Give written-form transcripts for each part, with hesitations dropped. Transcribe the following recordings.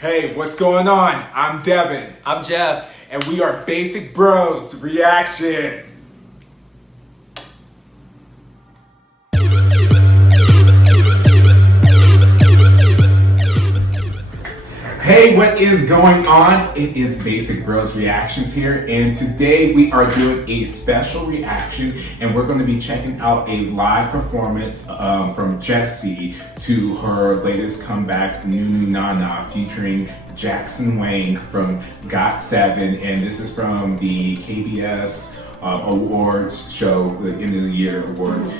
Hey, what's going on? I'm Devin. I'm Jeff. And we are Basic Bros Reaction. Hey, what is going on? It is Basic Bros Reactions here, and today we are doing a special reaction, and we're going to be checking out a live performance from Jessi to her latest comeback, Nunu Nana, featuring Wang from Got7, and this is from the KBS awards show, the end of the year award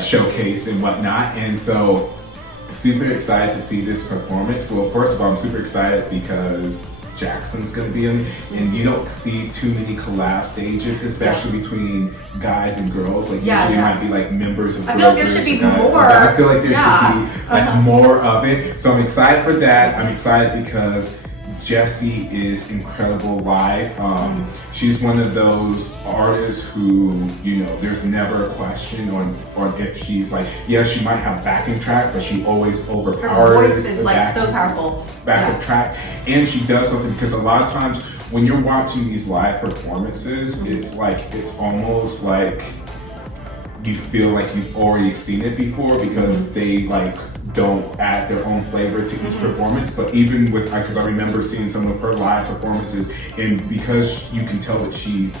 showcase and whatnot, and so super excited to see this performance. Well, first of all, I'm super excited because Jackson's gonna be in, and you don't see too many collab stages, especially between guys and girls. Like usually might be like members of. I feel like there should be more. I feel like there should be like more of it. So I'm excited for that. I'm excited because Jessi is incredible live. She's one of those artists who, you know, there's never a question on if she's like, yes, she might have backing track, but she always overpowers. Her voice is like so powerful. Backup track, and she does something because a lot of times when you're watching these live performances, it's like it's almost like you feel like you've already seen it before because they like don't add their own flavor to each performance. But even with, because I remember seeing some of her live performances, and because you can tell that she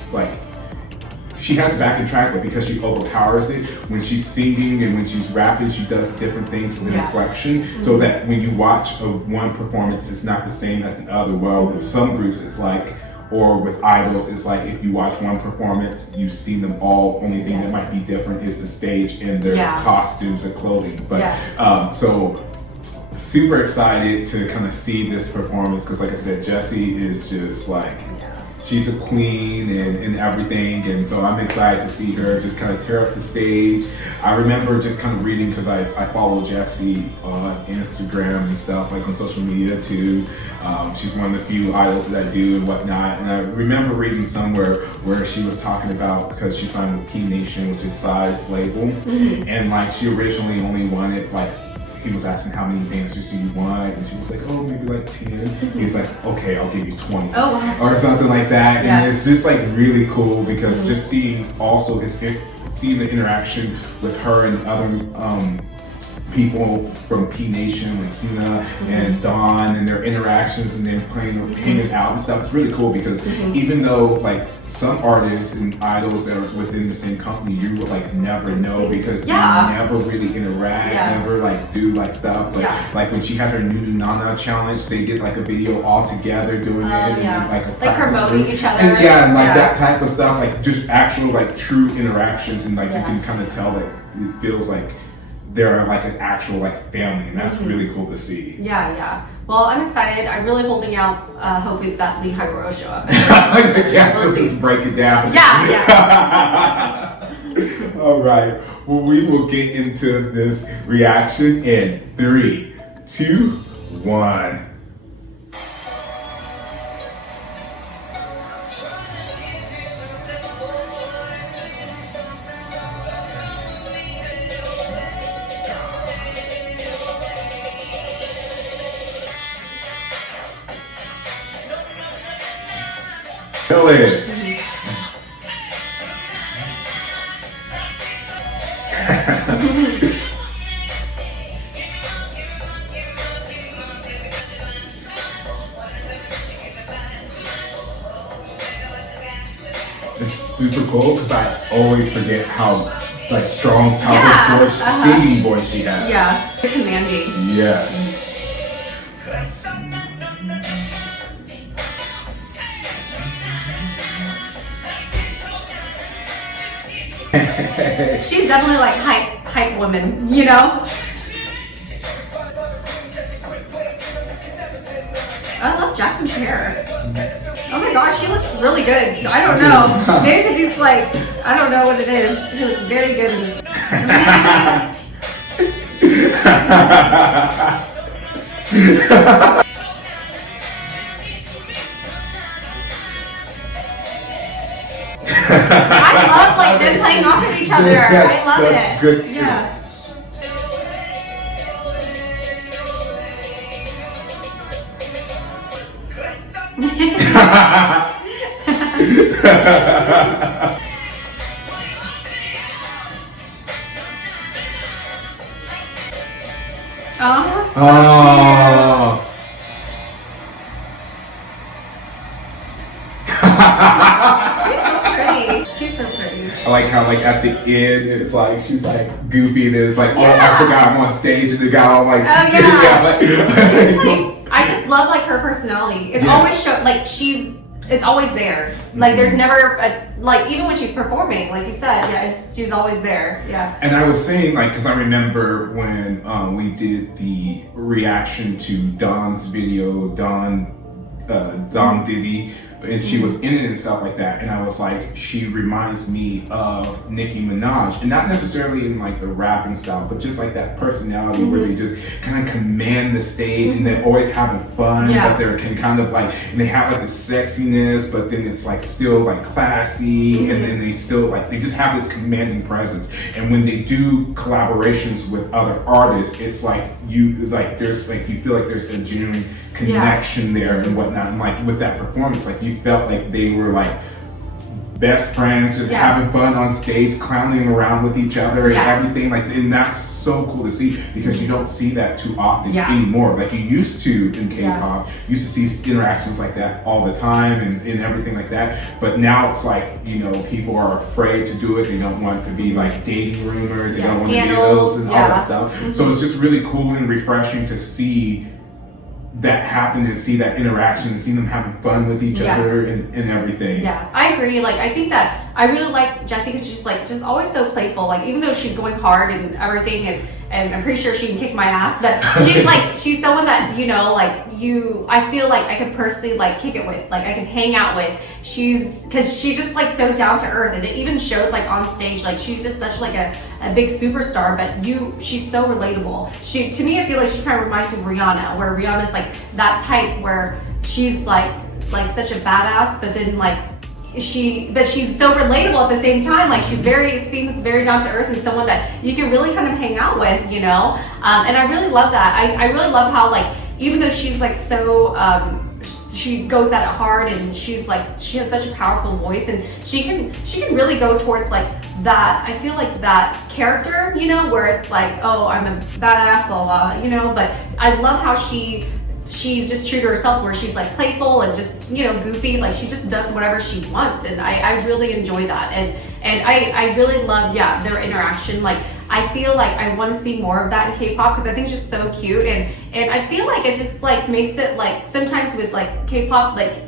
has a backing track, but because she overpowers it, when she's singing and when she's rapping, she does different things with inflection, so that when you watch one performance, it's not the same as the other. Well, with some groups, it's like, or with idols, it's like if you watch one performance, you've seen them all. Only thing that might be different is the stage and their costumes and clothing. But so super excited to kind of see this performance because, like I said, Jessi is just like, she's a queen and everything, and so I'm excited to see her just kind of tear up the stage. I remember just kind of reading, because I follow Jessi on Instagram and stuff, like on social media too. She's one of the few idols that I do and whatnot, and I remember reading somewhere where she was talking about, because she signed with P Nation, which is Psy's label, and like she originally only wanted like, he was asking how many dancers do you want, and she was like, oh, maybe like 10. He's like, okay, I'll give you 20, or something like that. And it's just like really cool because just seeing also seeing the interaction with her and other people from P Nation, like Huna and Dawn, and their interactions and then hanging out and stuff. It's really cool because even though like some artists and idols that are within the same company, you would like never know because they never really interact, never like do like stuff. But like when she had her Nunu Nana challenge, they did like a video all together doing it, and then, like a practice promoting each other, and like that type of stuff, like just actual like true interactions, and like you can kind of tell that it feels like they're like an actual like family, and that's really cool to see. Well, I'm excited. I'm really holding out hoping that Lee Hyro show up. She'll just break it down. All right. Well, we will get into this reaction in 3, 2, 1. Kill it. It's super cool because I always forget how like strong, powerful singing voice she has. Yeah, commanding. Yes. She's definitely like hype woman, you know? I love Jackson's hair. Oh my gosh, he looks really good. I don't know. Maybe because he's like, I don't know what it is. He looks very good. I love like them playing off of each other. I love it. Good. Yeah. Oh, so Oh. She's so pretty. She's so pretty. I like how like at the end it's like she's like goofy and it's like oh I Yeah. forgot I'm on stage and the guy all like Oh, sitting yeah. down She's like like, I just love like her personality. It Yes. always shows like it's always there. Like there's never like even when she's performing, like you said, yeah, she's always there. Yeah. And I was saying, like, because I remember when we did the reaction to Don's video, Don Diddy, and she was in it and stuff like that. And I was like, she reminds me of Nicki Minaj, and not necessarily in like the rapping style, but just like that personality where they just kind of command the stage and they're always having fun, Yeah. but they can kind of like, and they have like the sexiness, but then it's like still like classy, and then they still like, they just have this commanding presence. And when they do collaborations with other artists, it's like there's like, you feel like there's a genuine connection there and whatnot. And like with that performance, like you felt like they were like best friends, just having fun on stage, clowning around with each other and everything. Like, and that's so cool to see because you don't see that too often anymore. Like you used to in K-pop, you used to see interactions like that all the time and everything like that. But now it's like, you know, people are afraid to do it. They don't want to be like dating rumors. They don't want to be those and all that stuff. So it's just really cool and refreshing to see that happen and see that interaction and see them having fun with each other and everything. Yeah, I agree. Like, I think that I really like Jessie because she's like just always so playful. Like, even though she's going hard and everything, and I'm pretty sure she can kick my ass, but she's like, she's someone that, you know, like I feel like I could personally like kick it with, like I can hang out with. Cause she's just like so down to earth, and it even shows like on stage, like she's just such like a big superstar, but she's so relatable. To me, I feel like she kind of reminds me of Rihanna, where Rihanna's like that type where she's like such a badass, but then like, she's so relatable at the same time. Like seems very down to earth and someone that you can really kind of hang out with, you know? And I really love that. I really love how like, even though she's like so, she goes at it hard and she has such a powerful voice and she can really go towards like that. I feel like that character, you know, where it's like, oh, I'm a badass, blah, blah, you know, but I love how she's just true to herself, where she's like playful and just, you know, goofy. Like she just does whatever she wants, and I really enjoy that. And I really love their interaction. Like I feel like I want to see more of that in K-pop because I think it's just so cute, and I feel like it just like makes it like sometimes with like K-pop, like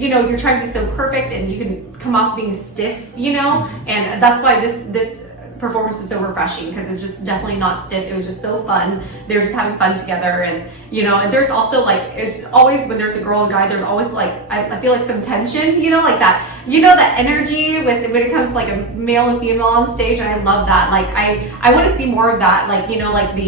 you're trying to be so perfect and you can come off being stiff, you know, and that's why this performance is so refreshing because it's just definitely not stiff. It was just so fun. They're just having fun together, and you know, and there's also like, it's always when there's a girl and guy, there's always like I feel like some tension, you know, like that, you know, that energy when it comes to like a male and female on stage, and I love that. Like I want to see more of that, like, you know, like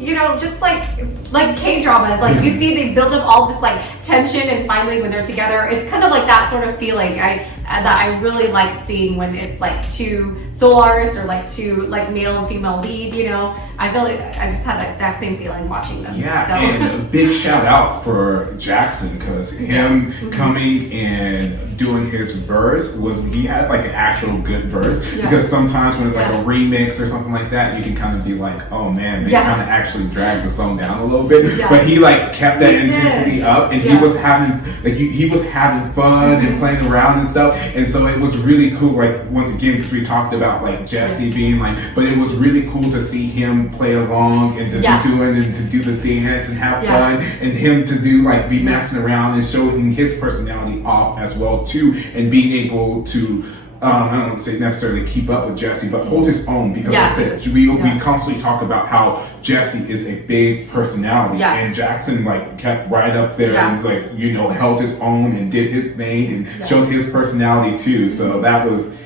you know, just like it's like K-dramas, like you see they build up all this like tension, and finally when they're together, it's kind of like that sort of feeling that I really like seeing when it's like two solo artists or like two like male and female lead, you know. I feel like I just had that exact same feeling watching them. Yeah, so. And a big shout out for Jackson, because him coming and doing his verse he had like an actual good verse. Because sometimes when it's like a remix or something like that, you can kind of be like, oh man, they kind of actually dragged the song down a little bit. But he like kept that intensity up, and he was having like he was having fun and playing around and stuff. And so it was really cool, like once again, because we talked about like Jessie being like, but it was really cool to see him play along and to be doing and to do the dance and have fun, and him to do like be messing around and showing his personality off as well too, and being able to I don't want to say necessarily keep up with Jessie, but hold his own, because like I said, we constantly talk about how Jessie is a big personality, and Jackson like kept right up there and like, you know, held his own and did his thing and showed his personality too. So that was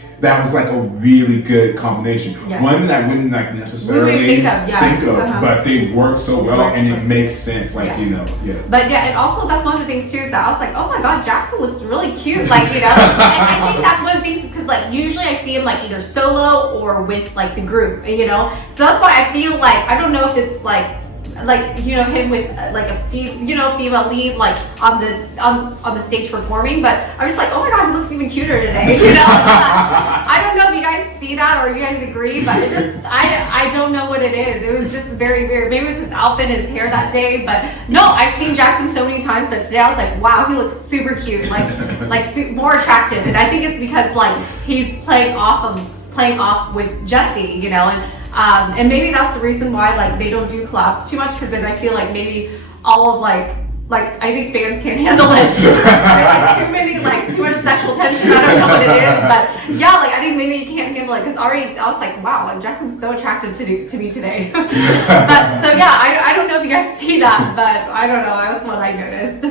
like a really good combination. One that I wouldn't like necessarily think of, but they work so well, and it makes sense. Like you know, But and also that's one of the things too, is that I was like, oh my god, Jackson looks really cute, like, you know. And I think that's one of the things, is because like usually I see him like either solo or with like the group, you know. So that's why I feel like, I don't know if it's like like him with like a female lead like on the stage performing, but I'm just like, oh my god, he looks even cuter today. I don't know if you guys see that or if you guys agree, but it just I don't know what it is. It was just very weird. Maybe it was his outfit, his hair that day, but no, I've seen Jackson so many times, but today I was like, wow, he looks super cute, more attractive, and I think it's because like he's playing off with Jessi, and maybe that's the reason why like they don't do collabs too much, because then I feel like maybe all of like I think fans can't handle it. Too much sexual tension. I don't know what it is, but yeah, like I think maybe you can't handle it, because already I was like, wow, like Jackson's so attractive to me today. But so yeah, I don't know if you guys see that, but I don't know. That's what I noticed.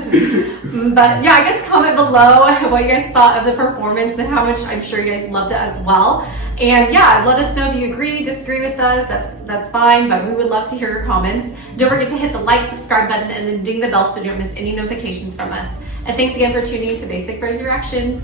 But yeah, I guess comment below what you guys thought of the performance and how much I'm sure you guys loved it as well. And yeah, let us know if you agree, disagree with us. That's fine, but we would love to hear your comments. Don't forget to hit the like, subscribe button, and then ding the bell so you don't miss any notifications from us. And thanks again for tuning in to Basic Bros Reaction.